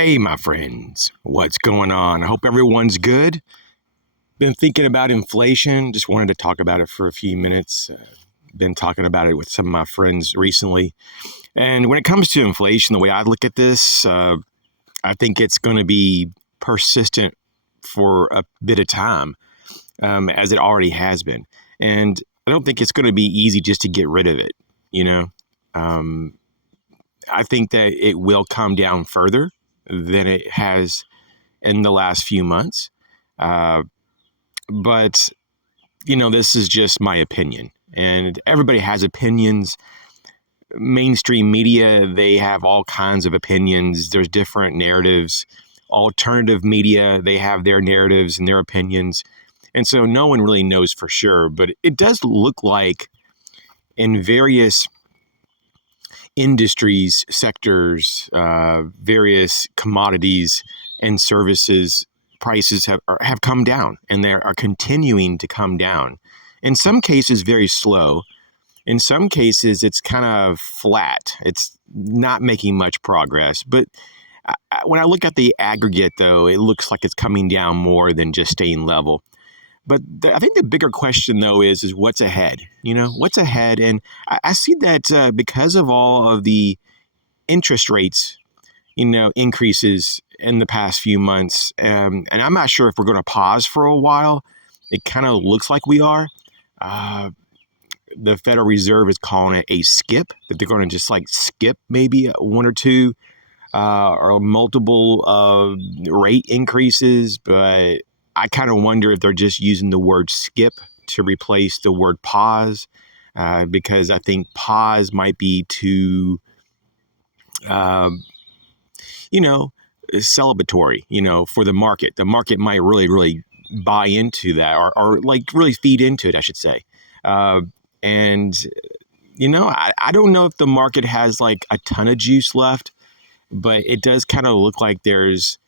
Hey, my friends, what's going on? I hope everyone's good. Been thinking about inflation. Just wanted to talk about it for a few minutes. Been talking about it with some of my friends recently. And when it comes to inflation, the way I look at this, I think it's going to be persistent for a bit of time, as it already has been. And I don't think it's going to be easy just to get rid of it. You know, um, I think that it will come down further than it has in the last few months. Uh, but, this is just my opinion. And everybody has opinions. Mainstream media, they have all kinds of opinions. There's different narratives. Alternative media, they have their narratives and their opinions. And so no one really knows for sure. But it does look like in various industries, sectors, various commodities and services, prices have come down, and they are continuing to come down. In some cases, very slow. In some cases, it's kind of flat. It's not making much progress. But when I look at the aggregate, though, it looks like it's coming down more than just staying level. But I think the bigger question, though, is what's ahead? What's ahead? And I see that because of all of the interest rates, increases in the past few months, and I'm not sure if we're going to pause for a while. It kind of looks like we are. The Federal Reserve is calling it a skip, that they're going to just skip maybe one or two or multiple rate increases, but I kind of wonder if they're just using the word skip to replace the word pause, because I think pause might be too, celebratory, for the market. The market might really buy into that or really feed into it, I should say. And, I don't know if the market has a ton of juice left, but it does kind of look like there's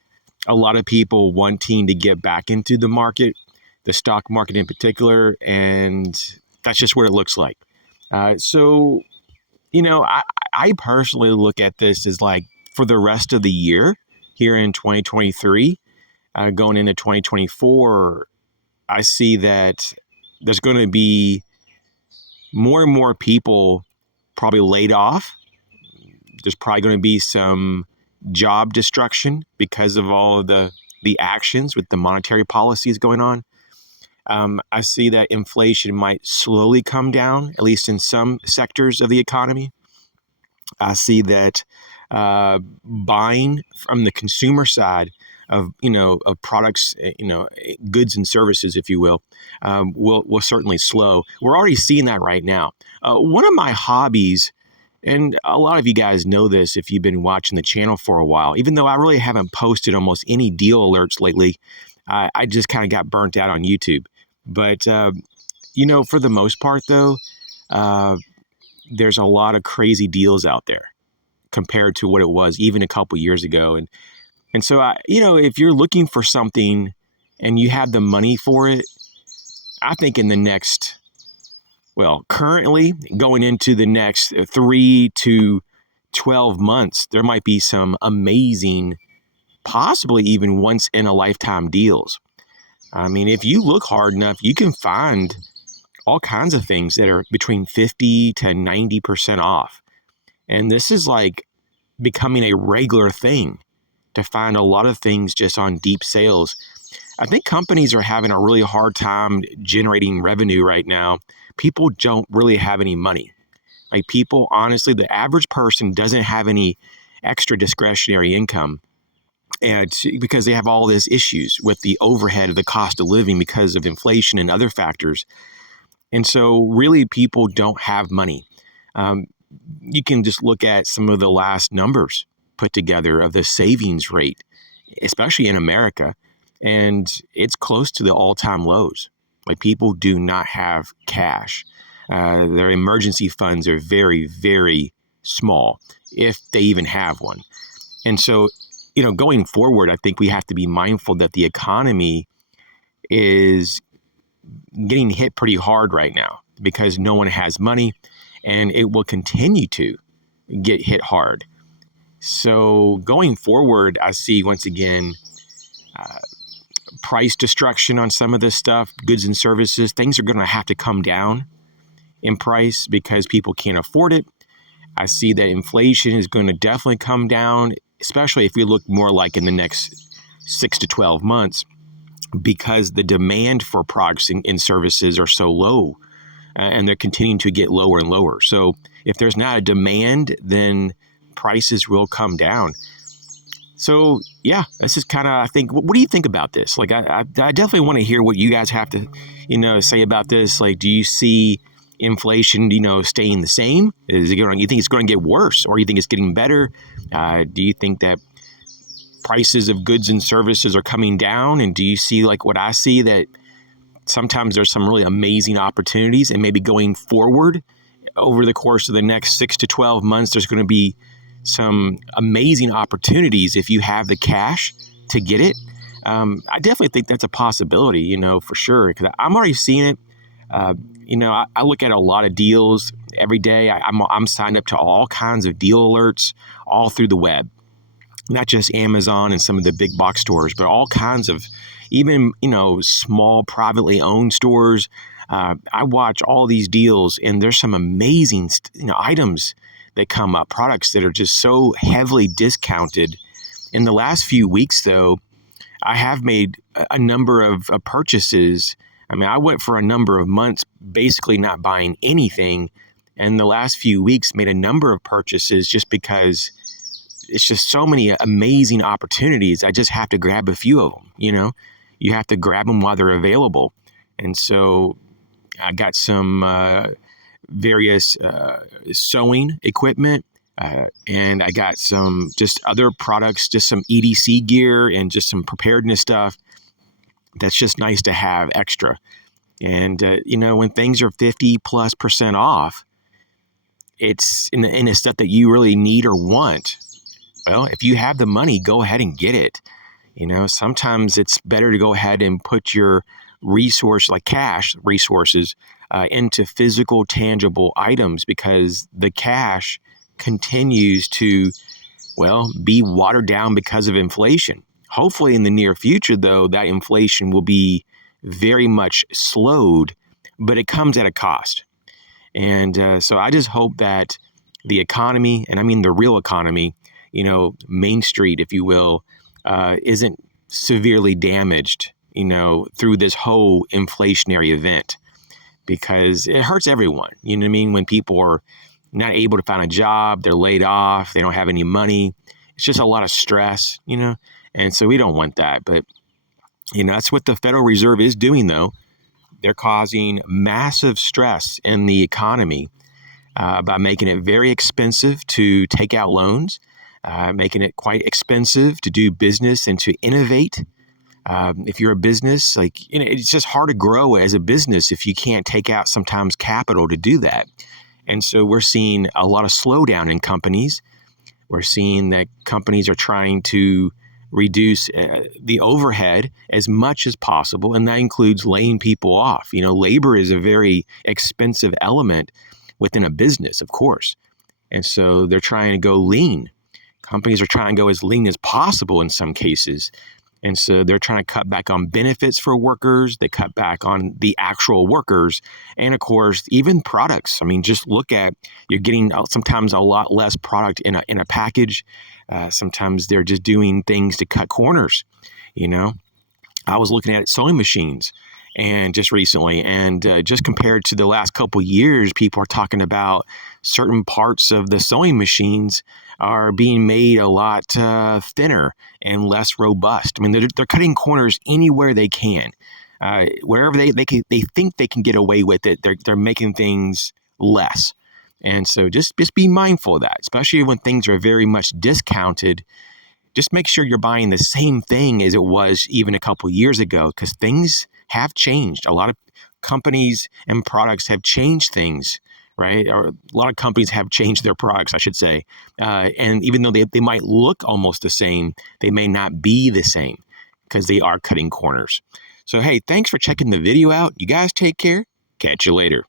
a lot of people wanting to get back into the market, the stock market in particular, and that's just what it looks like. So, I personally look at this as for the rest of the year here in 2023, going into 2024, I see that there's going to be more and more people probably laid off. There's probably going to be some job destruction because of all of the actions with the monetary policies going on. I see that inflation might slowly come down, at least in some sectors of the economy. I see that buying from the consumer side of products, goods and services, if you will certainly slow. We're already seeing that right now. One of my hobbies, and a lot of you guys know this if you've been watching the channel for a while, even though I really haven't posted almost any deal alerts lately, I just kind of got burnt out on YouTube. But, for the most part, though, there's a lot of crazy deals out there compared to what it was even a couple years ago. And so, if you're looking for something and you have the money for it, I think in the next, currently going into the next 3 to 12 months, there might be some amazing, possibly even once in a lifetime deals. I mean, if you look hard enough, you can find all kinds of things that are between 50 to 90% off. And this is becoming a regular thing to find a lot of things just on deep sales. I think companies are having a really hard time generating revenue right now. People don't really have any money. People, honestly, the average person doesn't have any extra discretionary income, and because they have all these issues with the overhead of the cost of living because of inflation and other factors. And so really people don't have money. You can just look at some of the last numbers put together of the savings rate, especially in America, and it's close to the all-time lows. People do not have cash. Their emergency funds are very, very small, if they even have one. And so, going forward, I think we have to be mindful that the economy is getting hit pretty hard right now because no one has money, and it will continue to get hit hard. So going forward, I see once again price destruction on some of this stuff, goods and services. Things are going to have to come down in price because people can't afford it. I see that inflation is going to definitely come down, especially if we look more like in the next 6 to 12 months, because the demand for products and services are so low, and they're continuing to get lower and lower. So if there's not a demand, then prices will come down. So yeah, this is kind of, I think, what do you think about this? Like, I definitely want to hear what you guys have to, say about this. Like, do you see inflation, staying the same? Is it going? You think it's going to get worse, or you think it's getting better? Do you think that prices of goods and services are coming down? And do you see, like what I see, that sometimes there's some really amazing opportunities, and maybe going forward over the course of the next 6 to 12 months, there's going to be some amazing opportunities if you have the cash to get it? I definitely think that's a possibility, for sure, because I'm already seeing it. I look at a lot of deals every day. I'm signed up to all kinds of deal alerts all through the web, not just Amazon and some of the big box stores, but all kinds of even, small privately owned stores. I watch all these deals, and there's some amazing, items that come up, products that are just so heavily discounted. In the last few weeks, though, I have made a number of purchases. I mean, I went for a number of months basically not buying anything, and the last few weeks made a number of purchases just because it's just so many amazing opportunities. I just have to grab a few of them. You have to grab them while they're available. And so I got some various sewing equipment, and I got some just other products, just some EDC gear and just some preparedness stuff that's just nice to have extra. And, when things are 50+% off, it's in the stuff that you really need or want. Well, if you have the money, go ahead and get it. Sometimes it's better to go ahead and put your like cash resources, into physical, tangible items, because the cash continues to, be watered down because of inflation. Hopefully in the near future, though, that inflation will be very much slowed, but it comes at a cost. And so I just hope that the economy, and I mean the real economy, Main Street, if you will, isn't severely damaged, through this whole inflationary event, because it hurts everyone. You know what I mean? When people are not able to find a job, they're laid off, they don't have any money. It's just a lot of stress, and so we don't want that. But, that's what the Federal Reserve is doing, though. They're causing massive stress in the economy by making it very expensive to take out loans, making it quite expensive to do business and to innovate. If you're a business, it's just hard to grow as a business if you can't take out sometimes capital to do that. And so we're seeing a lot of slowdown in companies. We're seeing that companies are trying to reduce the overhead as much as possible, and that includes laying people off. Labor is a very expensive element within a business, of course. And so they're trying to go lean. Companies are trying to go as lean as possible in some cases. And so they're trying to cut back on benefits for workers. They cut back on the actual workers. And of course, even products. I mean, just look at, you're getting sometimes a lot less product in a package. Sometimes they're just doing things to cut corners. I was looking at sewing machines and just recently, and just compared to the last couple years, people are talking about certain parts of the sewing machines are being made a lot thinner and less robust. I mean, they're cutting corners anywhere they can. Wherever they think they can get away with it, they're making things less. And so just be mindful of that, especially when things are very much discounted. Just make sure you're buying the same thing as it was even a couple years ago, because things have changed. A lot of companies and products have changed things, right? Or a lot of companies have changed their products, I should say. And even though they might look almost the same, they may not be the same because they are cutting corners. So, hey, thanks for checking the video out. You guys take care. Catch you later.